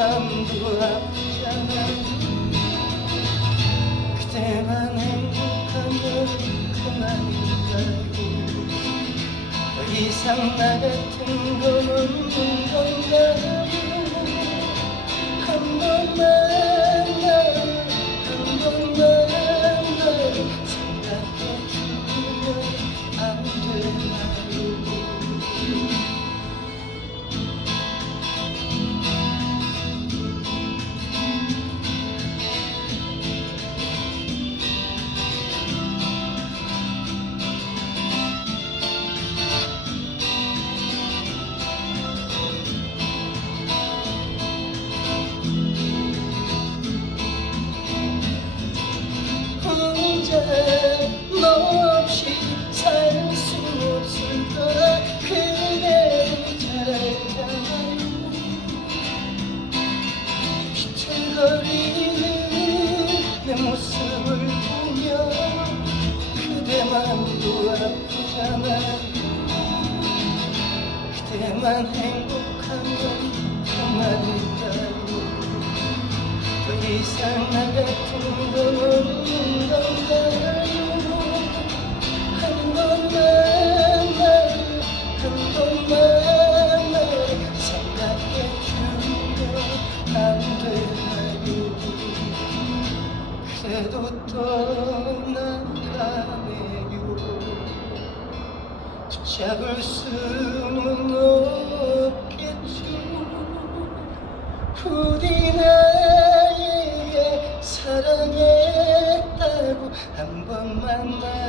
맘도 아프잖아요 그대만 행복하면 그만인가요 더 이상 나 같은 건 없는 건가 아프잖아요 그대만 행복하면 그만인가요 더 이상 나 같은 건 없는 건가요 한 번만 나를 한 번만 나를 생각해 주면 안 되나요? 그래도 떠나가네요 붙 잡을 수는 없겠죠 부디 나에게 사랑했다고 한 번만 말